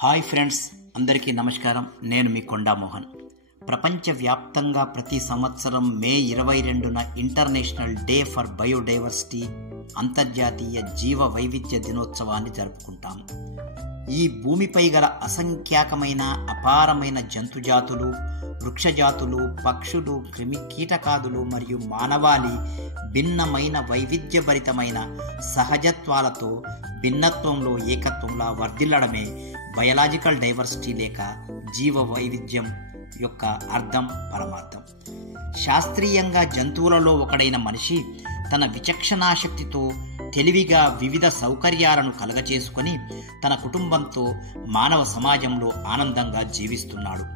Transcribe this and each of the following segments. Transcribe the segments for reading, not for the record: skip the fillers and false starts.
Hi friends, అందరికీ నమస్కారం. నేను మీ కొండా మోహన్. ప్రపంచవ్యాప్తంగా ప్రతి సంవత్సరం మే 22న ఇంటర్నేషనల్ డే ఫర్ బయోడైవర్సిటీ, అంతర్జాతీయ జీవ వైవిధ్య దినోత్సవాన్ని జరుపుకుంటాము. ఈ భూమిపై గల అసంఖ్యాకమైన అపారమైన జంతుజాతులు, వృక్షజాతులు, పక్షులు, క్రిమి కీటకాదులు మరియు మానవాళి భిన్నమైన వైవిధ్యభరితమైన సహజత్వాలతో భిన్నత్వంలో ఏకత్వంలా వర్ధిల్లడమే బయలాజికల్ డైవర్సిటీ లేక జీవ వైవిధ్యం యొక్క అర్థం, పరమార్థం. శాస్త్రీయంగా జంతువులలో ఒకడైన మనిషి తన విచక్షణాశక్తితో తెలివిగా వివిధ సౌకర్యాలను కలగచేసుకొని తన కుటుంబంతో మానవ సమాజంలో ఆనందంగా జీవిస్తున్నాడు.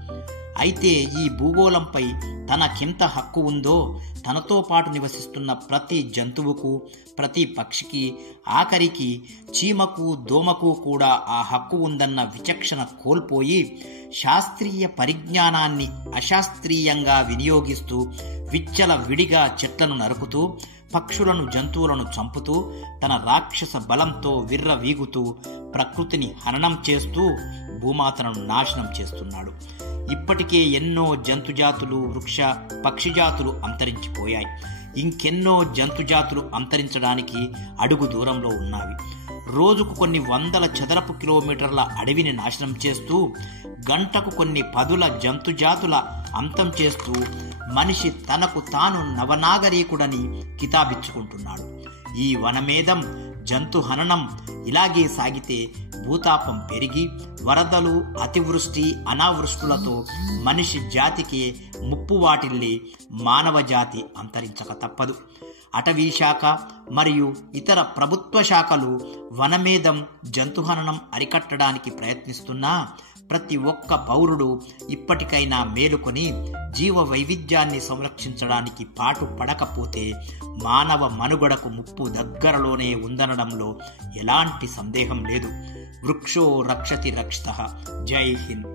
అయితే ఈ భూగోళంపై తనకెంత హక్కు ఉందో తనతో పాటు నివసిస్తున్న ప్రతి జంతువుకు, ప్రతి పక్షికి, ఆఖరికి చీమకు, దోమకు కూడా ఆ హక్కు ఉందన్న విచక్షణ కోల్పోయి శాస్త్రీయ పరిజ్ఞానాన్ని అశాస్త్రీయంగా వినియోగిస్తూ విచ్చల విడిగా చెట్లను నరుకుతూ, పక్షులను, జంతువులను చంపుతూ, తన రాక్షస బలంతో విర్రవీగుతూ ప్రకృతిని హననం చేస్తూ భూమాతను నాశనం చేస్తున్నాడు. ఇప్పటికే ఎన్నో జంతుజాతులు, వృక్ష పక్షిజాతులు అంతరించిపోయాయి. ఇంకెన్నో జంతుజాతులు అంతరించడానికి అడుగు దూరంలో ఉన్నవి. రోజుకు కొన్ని వందల చదరపు కిలోమీటర్ల అడవిని నాశనం చేస్తూ, గంటకు కొన్ని పదుల జంతుజాతుల అంతం చేస్తూ మనిషి తనకు తాను నవనాగరీకుడని కితాబిచ్చుకుంటున్నాడు. ఈ వనమేధం, జంతు హననం ఇలాగే సాగితే భూతాపం పెరిగి వరదలు, అతివృష్టి, అనావృష్టులతో మనిషి జాతికి ముప్పు వాటిల్లి మానవ జాతి అంతరించక తప్పదు. అటవీ శాఖ మరియు ఇతర ప్రభుత్వ శాఖలు వనమేధం, జంతుహననం అరికట్టడానికి ప్రయత్నిస్తున్నా ప్రతి ఒక్క పౌరుడు ఇప్పటికైనా మేలుకొని జీవ వైవిధ్యాన్ని సంరక్షించడానికి పాటు పడకపోతే మానవ మనుగడకు ముప్పు దగ్గరలోనే ఉందనడంలో ఎలాంటి సందేహం లేదు. వృక్షో రక్షతి రక్షితః. జై హింద్.